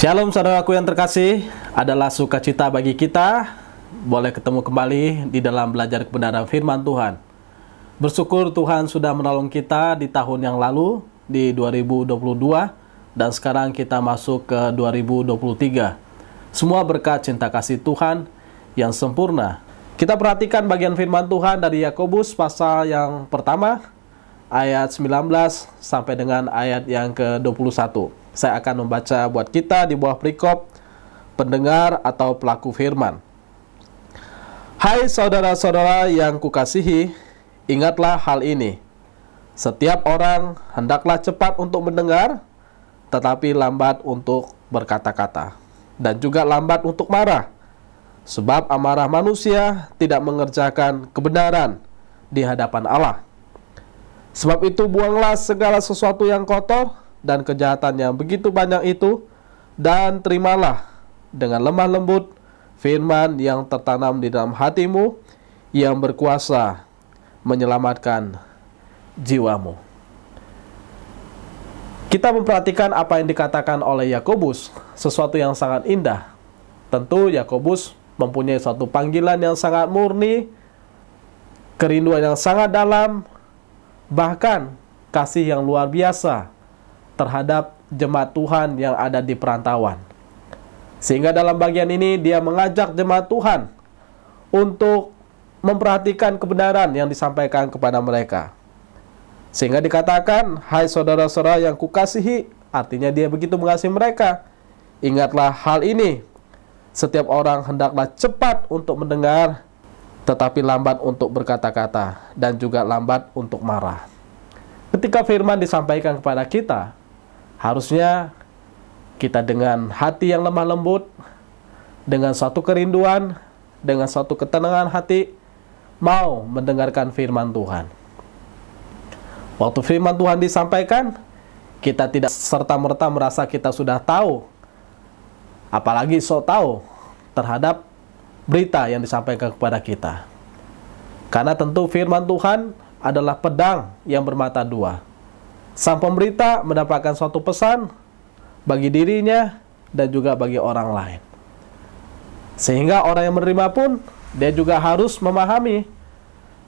Shalom saudaraku yang terkasih, adalah sukacita bagi kita boleh ketemu kembali di dalam belajar kebenaran firman Tuhan. Bersyukur Tuhan sudah menolong kita di tahun yang lalu, di 2022, dan sekarang kita masuk ke 2023. Semua berkat cinta kasih Tuhan yang sempurna. Kita perhatikan bagian firman Tuhan dari Yakobus pasal yang pertama, ayat 19 sampai dengan ayat yang ke-21. Saya akan membaca buat kita di bawah perikop pendengar atau pelaku firman. Hai saudara-saudara yang kukasihi, ingatlah hal ini. Setiap orang hendaklah cepat untuk mendengar, tetapi lambat untuk berkata-kata, dan juga lambat untuk marah. Sebab amarah manusia tidak mengerjakan kebenaran di hadapan Allah. Sebab itu buanglah segala sesuatu yang kotor dan kejahatan yang begitu banyak itu, dan terimalah dengan lemah lembut firman yang tertanam di dalam hatimu, yang berkuasa menyelamatkan jiwamu. Kita memperhatikan apa yang dikatakan oleh Yakobus, sesuatu yang sangat indah. Tentu Yakobus mempunyai suatu panggilan yang sangat murni, kerinduan yang sangat dalam, bahkan kasih yang luar biasa terhadap jemaat Tuhan yang ada di perantauan. Sehingga dalam bagian ini dia mengajak jemaat Tuhan untuk memperhatikan kebenaran yang disampaikan kepada mereka. Sehingga dikatakan, hai saudara-saudara yang kukasihi, artinya dia begitu mengasihi mereka. Ingatlah hal ini, setiap orang hendaklah cepat untuk mendengar, tetapi lambat untuk berkata-kata, dan juga lambat untuk marah. Ketika firman disampaikan kepada kita, harusnya kita dengan hati yang lemah lembut, dengan suatu kerinduan, dengan suatu ketenangan hati, mau mendengarkan firman Tuhan. Waktu firman Tuhan disampaikan, kita tidak serta-merta merasa kita sudah tahu, apalagi sok tahu terhadap berita yang disampaikan kepada kita. Karena tentu firman Tuhan adalah pedang yang bermata dua. Sang pemberita mendapatkan suatu pesan bagi dirinya dan juga bagi orang lain. Sehingga orang yang menerima pun, dia juga harus memahami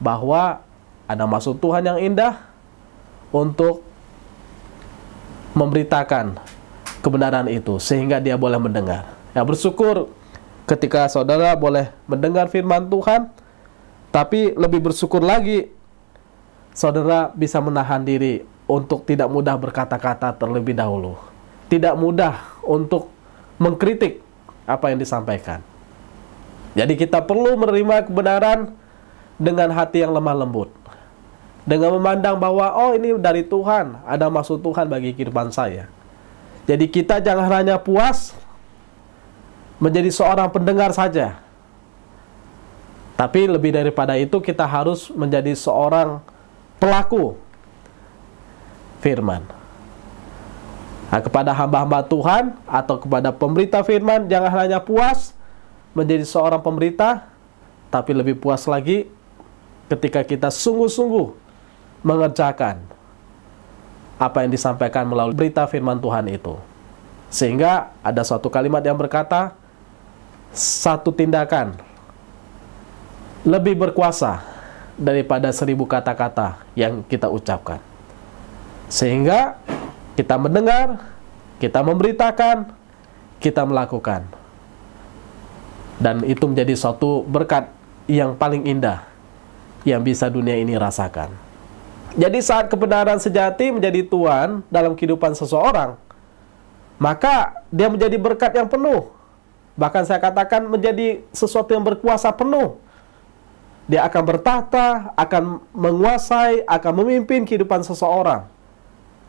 bahwa ada maksud Tuhan yang indah untuk memberitakan kebenaran itu, sehingga dia boleh mendengar. Ya, bersyukur ketika saudara boleh mendengar firman Tuhan, tapi lebih bersyukur lagi saudara bisa menahan diri untuk tidak mudah berkata-kata terlebih dahulu. Tidak mudah untuk mengkritik apa yang disampaikan. Jadi kita perlu menerima kebenaran dengan hati yang lemah lembut. Dengan memandang bahwa, oh ini dari Tuhan, ada maksud Tuhan bagi kehidupan saya. Jadi kita jangan hanya puas menjadi seorang pendengar saja. Tapi lebih daripada itu kita harus menjadi seorang pelaku firman. Nah, kepada hamba-hamba Tuhan atau kepada pemberita firman, jangan hanya puas menjadi seorang pemberita, tapi lebih puas lagi ketika kita sungguh-sungguh mengerjakan apa yang disampaikan melalui berita firman Tuhan itu. Sehingga ada suatu kalimat yang berkata, satu tindakan lebih berkuasa daripada 1000 kata-kata yang kita ucapkan. Sehingga kita mendengar, kita memberitakan, kita melakukan. Dan itu menjadi suatu berkat yang paling indah yang bisa dunia ini rasakan. Jadi saat kebenaran sejati menjadi tuan dalam kehidupan seseorang, maka dia menjadi berkat yang penuh. Bahkan saya katakan menjadi sesuatu yang berkuasa penuh. Dia akan bertahta, akan menguasai, akan memimpin kehidupan seseorang.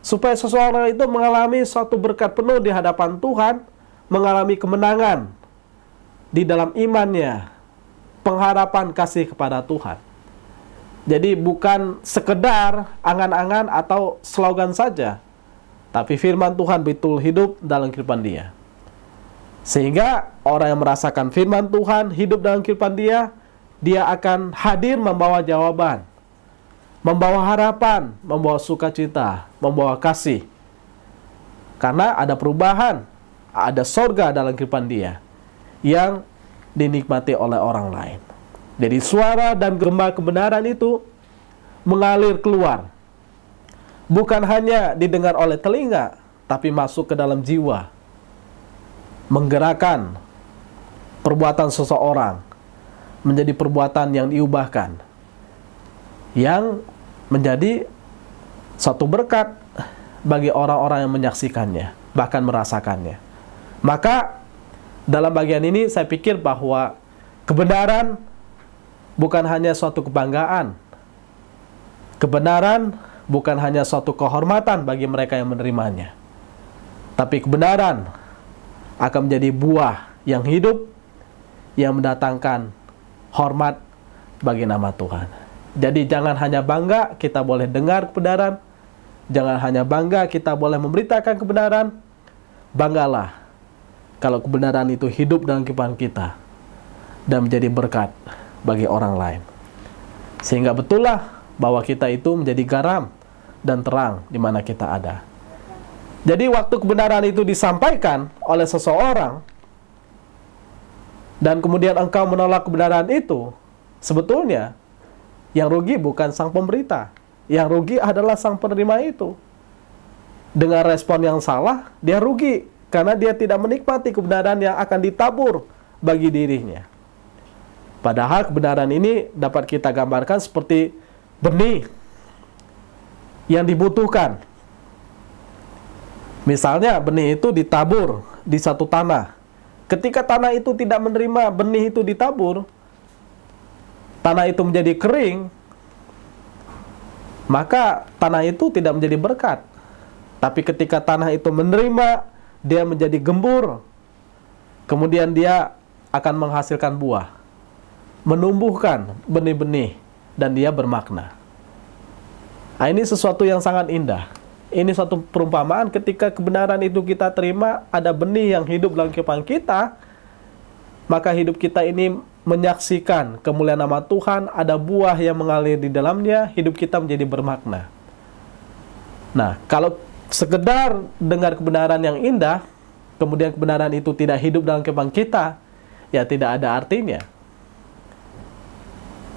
Supaya seseorang itu mengalami suatu berkat penuh di hadapan Tuhan, mengalami kemenangan di dalam imannya, pengharapan kasih kepada Tuhan. Jadi bukan sekedar angan-angan atau slogan saja, tapi firman Tuhan betul hidup dalam kehidupan dia. Sehingga orang yang merasakan firman Tuhan hidup dalam kehidupan dia, dia akan hadir membawa jawaban, membawa harapan, membawa sukacita, membawa kasih. Karena ada perubahan ada sorga dalam kehidupan dia yang dinikmati oleh orang lain. Jadi suara dan gema kebenaran itu mengalir keluar. Bukan hanya didengar oleh telinga, tapi masuk ke dalam jiwa. Menggerakkan perbuatan seseorang menjadi perbuatan yang diubahkan, yang menjadi satu berkat bagi orang-orang yang menyaksikannya, bahkan merasakannya. Maka dalam bagian ini saya pikir bahwa kebenaran bukan hanya suatu kebanggaan. Kebenaran bukan hanya suatu kehormatan bagi mereka yang menerimanya. Tapi kebenaran akan menjadi buah yang hidup, yang mendatangkan hormat bagi nama Tuhan. Jadi jangan hanya bangga kita boleh dengar kebenaran, jangan hanya bangga kita boleh memberitakan kebenaran, banggalah kalau kebenaran itu hidup dalam kehidupan kita dan menjadi berkat bagi orang lain. Sehingga betullah bahwa kita itu menjadi garam dan terang di mana kita ada. Jadi waktu kebenaran itu disampaikan oleh seseorang dan kemudian engkau menolak kebenaran itu, sebetulnya yang rugi bukan sang pemberita, yang rugi adalah sang penerima itu. Dengan respon yang salah, dia rugi karena dia tidak menikmati kebenaran yang akan ditabur bagi dirinya. Padahal kebenaran ini dapat kita gambarkan seperti benih yang dibutuhkan. Misalnya benih itu ditabur di satu tanah. Ketika tanah itu tidak menerima benih itu ditabur, tanah itu menjadi kering, maka tanah itu tidak menjadi berkat. Tapi ketika tanah itu menerima, dia menjadi gembur. Kemudian dia akan menghasilkan buah, menumbuhkan benih-benih, dan dia bermakna. Nah, ini sesuatu yang sangat indah. Ini suatu perumpamaan ketika kebenaran itu kita terima, ada benih yang hidup dalam kehidupan kita, maka hidup kita ini menyaksikan kemuliaan nama Tuhan, ada buah yang mengalir di dalamnya, hidup kita menjadi bermakna. Nah, kalau sekedar dengar kebenaran yang indah, kemudian kebenaran itu tidak hidup dalam kehidupan kita, ya tidak ada artinya.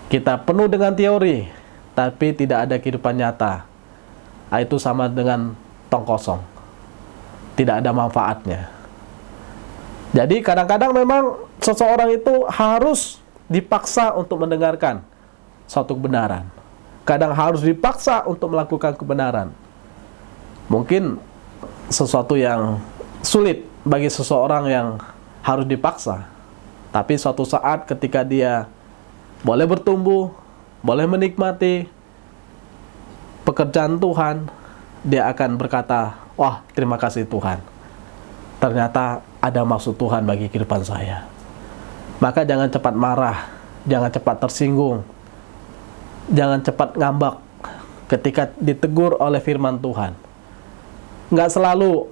Kita penuh dengan teori, tapi tidak ada kehidupan nyata. Itu sama dengan tong kosong. Tidak ada manfaatnya. Jadi kadang-kadang memang seseorang itu harus dipaksa untuk mendengarkan suatu kebenaran. Kadang harus dipaksa untuk melakukan kebenaran. Mungkin sesuatu yang sulit bagi seseorang yang harus dipaksa. Tapi suatu saat ketika dia boleh bertumbuh, boleh menikmati pekerjaan Tuhan, dia akan berkata, wah terima kasih Tuhan. Ternyata ada maksud Tuhan bagi kehidupan saya. Maka jangan cepat marah, jangan cepat tersinggung, jangan cepat ngambek ketika ditegur oleh firman Tuhan. Nggak selalu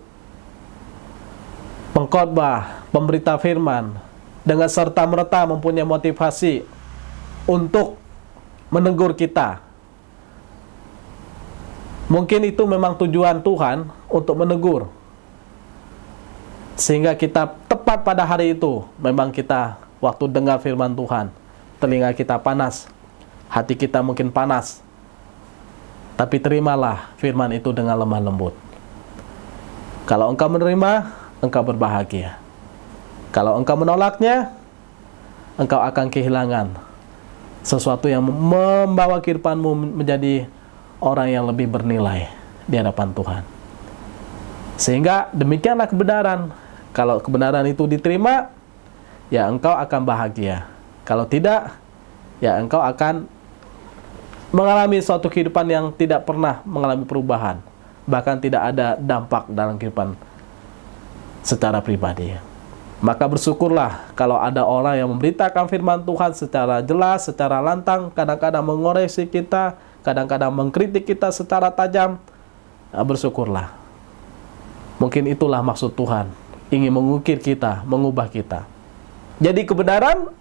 pengkhotbah, pemberita firman dengan serta-merta mempunyai motivasi untuk menegur kita. Mungkin itu memang tujuan Tuhan untuk menegur, sehingga kita tepat pada hari itu. Memang kita waktu dengar firman Tuhan, telinga kita panas, hati kita mungkin panas, tapi terimalah firman itu dengan lemah lembut. Kalau engkau menerima, engkau berbahagia. Kalau engkau menolaknya, engkau akan kehilangan sesuatu yang membawa kehidupanmu menjadi orang yang lebih bernilai di hadapan Tuhan. Sehingga demikianlah kebenaran. Kalau kebenaran itu diterima, ya engkau akan bahagia. Kalau tidak, ya engkau akan mengalami suatu kehidupan yang tidak pernah mengalami perubahan. Bahkan tidak ada dampak dalam kehidupan secara pribadi. Maka bersyukurlah kalau ada orang yang memberitakan firman Tuhan secara jelas, secara lantang, kadang-kadang mengoreksi kita, kadang-kadang mengkritik kita secara tajam. Bersyukurlah. Mungkin itulah maksud Tuhan, ingin mengukir kita, mengubah kita. Jadi kebenaran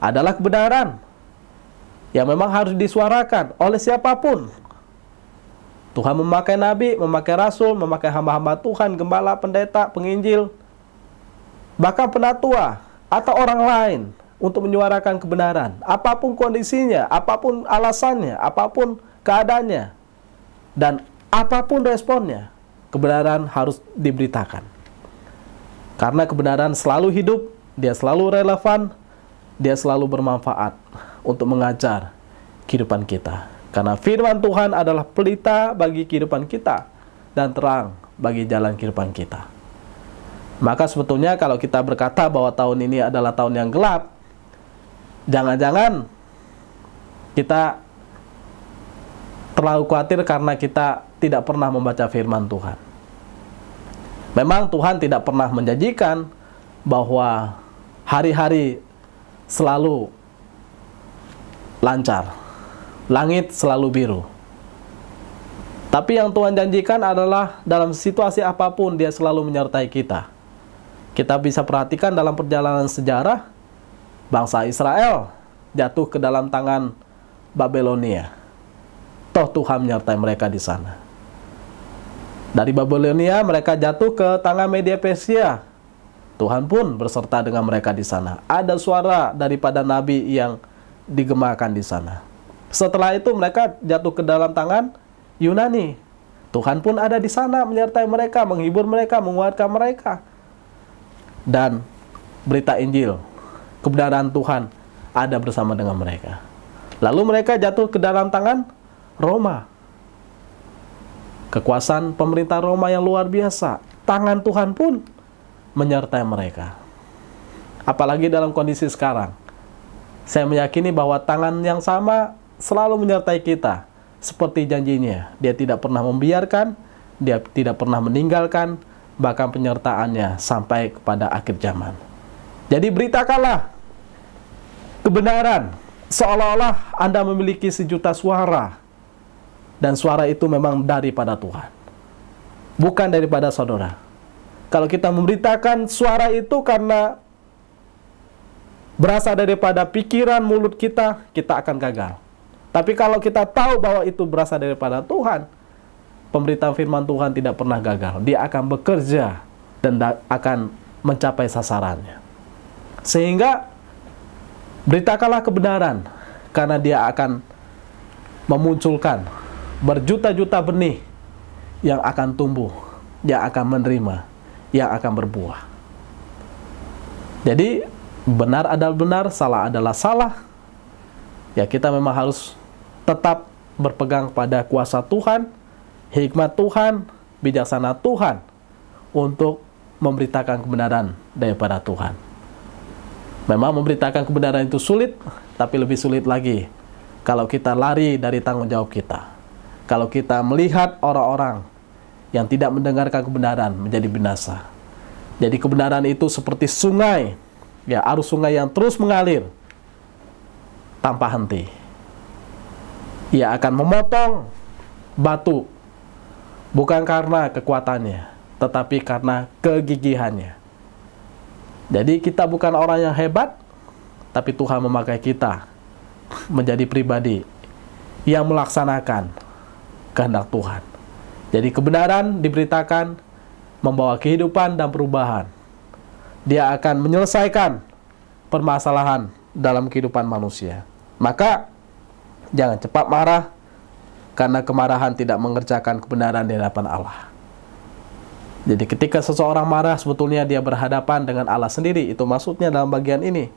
adalah kebenaran yang memang harus disuarakan oleh siapapun. Tuhan memakai nabi, memakai rasul, memakai hamba-hamba Tuhan, gembala, pendeta, penginjil, bahkan penatua atau orang lain untuk menyuarakan kebenaran, apapun kondisinya, apapun alasannya, apapun keadaannya, dan apapun responnya, kebenaran harus diberitakan. Karena kebenaran selalu hidup, dia selalu relevan, dia selalu bermanfaat untuk mengajar kehidupan kita. Karena firman Tuhan adalah pelita bagi kehidupan kita dan terang bagi jalan kehidupan kita. Maka sebetulnya kalau kita berkata bahwa tahun ini adalah tahun yang gelap, jangan-jangan kita terlalu khawatir karena kita tidak pernah membaca firman Tuhan. Memang Tuhan tidak pernah menjanjikan bahwa hari-hari selalu lancar, langit selalu biru. Tapi yang Tuhan janjikan adalah dalam situasi apapun dia selalu menyertai kita. Kita bisa perhatikan dalam perjalanan sejarah, bangsa Israel jatuh ke dalam tangan Babelonia. Toh Tuhan menyertai mereka di sana. Dari Babelonia mereka jatuh ke tangan Media Persia. Tuhan pun berserta dengan mereka di sana. Ada suara daripada nabi yang digemakan di sana. Setelah itu mereka jatuh ke dalam tangan Yunani. Tuhan pun ada di sana menyertai mereka, menghibur mereka, menguatkan mereka. Dan berita Injil, kebenaran Tuhan ada bersama dengan mereka. Lalu mereka jatuh ke dalam tangan Roma. Kekuasaan pemerintah Roma yang luar biasa. Tangan Tuhan pun menyertai mereka. Apalagi dalam kondisi sekarang. Saya meyakini bahwa tangan yang sama selalu menyertai kita. Seperti janjinya. Dia tidak pernah membiarkan, dia tidak pernah meninggalkan, bahkan penyertaannya sampai kepada akhir zaman. Jadi beritakanlah kebenaran. Seolah-olah Anda memiliki sejuta suara. Dan suara itu memang daripada Tuhan, bukan daripada saudara. Kalau kita memberitakan suara itu karena berasal daripada pikiran mulut kita, kita akan gagal. Tapi kalau kita tahu bahwa itu berasal daripada Tuhan, pemberitaan firman Tuhan tidak pernah gagal. Dia akan bekerja dan akan mencapai sasarannya. Sehingga beritakanlah kebenaran, karena dia akan memunculkan berjuta-juta benih yang akan tumbuh, yang akan menerima, yang akan berbuah. Jadi, benar adalah benar, salah adalah salah. Ya, kita memang harus tetap berpegang pada kuasa Tuhan, hikmat Tuhan, bijaksana Tuhan, untuk memberitakan kebenaran daripada Tuhan. Memang memberitakan kebenaran itu sulit, tapi lebih sulit lagi kalau kita lari dari tanggung jawab kita. Kalau kita melihat orang-orang yang tidak mendengarkan kebenaran menjadi binasa. Jadi kebenaran itu seperti sungai, ya, arus sungai yang terus mengalir tanpa henti. Ia akan memotong batu, bukan karena kekuatannya, tetapi karena kegigihannya. Jadi kita bukan orang yang hebat, tapi Tuhan memakai kita menjadi pribadi yang melaksanakan kehendak Tuhan. Jadi kebenaran diberitakan membawa kehidupan dan perubahan. Dia akan menyelesaikan permasalahan dalam kehidupan manusia. Maka jangan cepat marah, karena kemarahan tidak mengerjakan kebenaran di hadapan Allah. Jadi ketika seseorang marah, sebetulnya dia berhadapan dengan Allah sendiri. Itu maksudnya dalam bagian ini.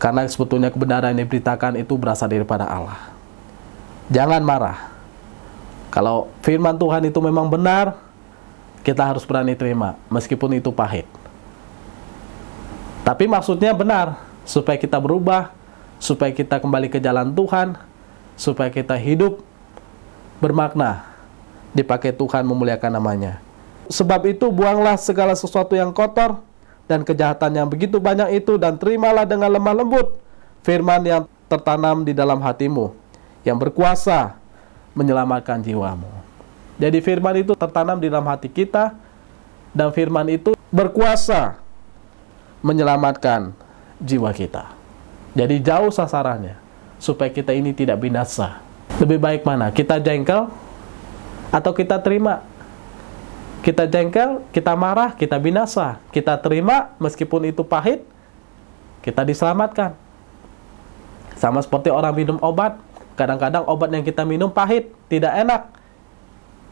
Karena sebetulnya kebenaran yang diberitakan itu berasal daripada Allah. Jangan marah. Kalau firman Tuhan itu memang benar, kita harus berani terima, meskipun itu pahit. Tapi maksudnya benar, supaya kita berubah, supaya kita kembali ke jalan Tuhan, supaya kita hidup bermakna, dipakai Tuhan memuliakan namanya. Sebab itu buanglah segala sesuatu yang kotor dan kejahatan yang begitu banyak itu, dan terimalah dengan lemah lembut firman yang tertanam di dalam hatimu, yang berkuasa menyelamatkan jiwamu. Jadi firman itu tertanam di dalam hati kita, dan firman itu berkuasa menyelamatkan jiwa kita. Jadi jauh sasarannya, supaya kita ini tidak binasa. Lebih baik mana? Kita jengkel atau kita terima? Kita jengkel, kita marah, kita binasa. Kita terima, meskipun itu pahit, kita diselamatkan. Sama seperti orang minum obat. Kadang-kadang obat yang kita minum pahit, tidak enak.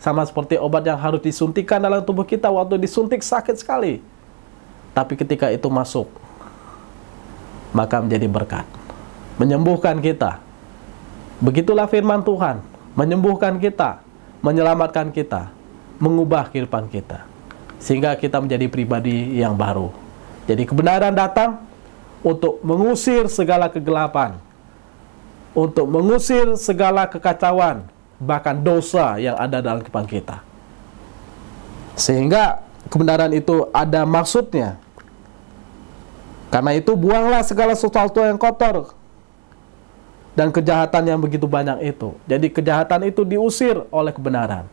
Sama seperti obat yang harus disuntikkan dalam tubuh kita. Waktu disuntik sakit sekali. Tapi ketika itu masuk, maka menjadi berkat. Menyembuhkan kita. Begitulah firman Tuhan. Menyembuhkan kita, menyelamatkan kita, mengubah kehidupan kita, sehingga kita menjadi pribadi yang baru. Jadi kebenaran datang untuk mengusir segala kegelapan, untuk mengusir segala kekacauan, bahkan dosa yang ada dalam kehidupan kita. Sehingga kebenaran itu ada maksudnya. Karena itu buanglah segala sesuatu yang kotor dan kejahatan yang begitu banyak itu. Jadi kejahatan itu diusir oleh kebenaran.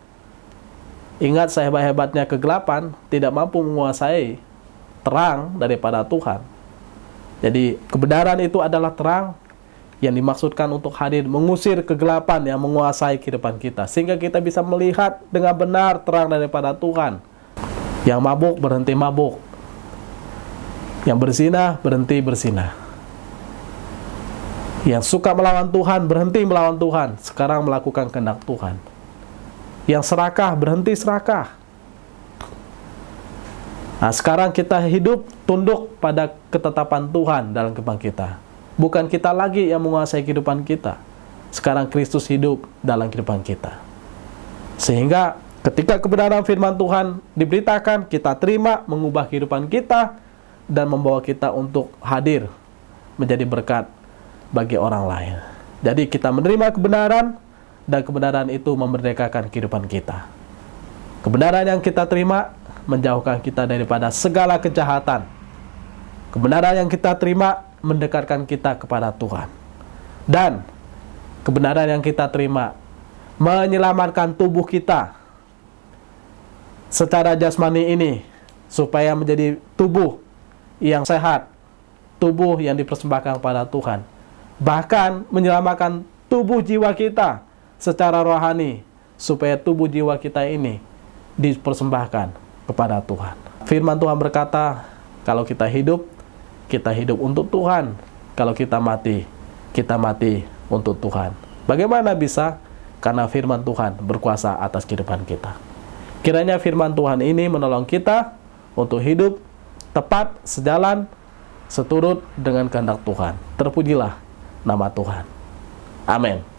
Ingat, sehebat-hebatnya kegelapan tidak mampu menguasai terang daripada Tuhan. Jadi kebenaran itu adalah terang yang dimaksudkan untuk hadir mengusir kegelapan yang menguasai kehidupan kita, sehingga kita bisa melihat dengan benar terang daripada Tuhan. Yang mabuk berhenti mabuk, yang berzina berhenti berzina, yang suka melawan Tuhan berhenti melawan Tuhan, sekarang melakukan kehendak Tuhan. Yang serakah berhenti serakah. Nah, sekarang kita hidup tunduk pada ketetapan Tuhan dalam kehidupan kita. Bukan kita lagi yang menguasai kehidupan kita. Sekarang Kristus hidup dalam kehidupan kita. Sehingga ketika kebenaran firman Tuhan diberitakan, kita terima, mengubah kehidupan kita, dan membawa kita untuk hadir menjadi berkat bagi orang lain. Jadi kita menerima kebenaran, dan kebenaran itu memerdekakan kehidupan kita. Kebenaran yang kita terima menjauhkan kita daripada segala kejahatan. Kebenaran yang kita terima mendekatkan kita kepada Tuhan. Dan kebenaran yang kita terima menyelamatkan tubuh kita secara jasmani ini, supaya menjadi tubuh yang sehat, tubuh yang dipersembahkan kepada Tuhan. Bahkan menyelamatkan tubuh jiwa kita secara rohani, supaya tubuh jiwa kita ini dipersembahkan kepada Tuhan. Firman Tuhan berkata, kalau kita hidup untuk Tuhan. Kalau kita mati untuk Tuhan. Bagaimana bisa? Karena firman Tuhan berkuasa atas kehidupan kita. Kiranya firman Tuhan ini menolong kita untuk hidup tepat, sejalan, seturut dengan kehendak Tuhan. Terpujilah nama Tuhan. Amin.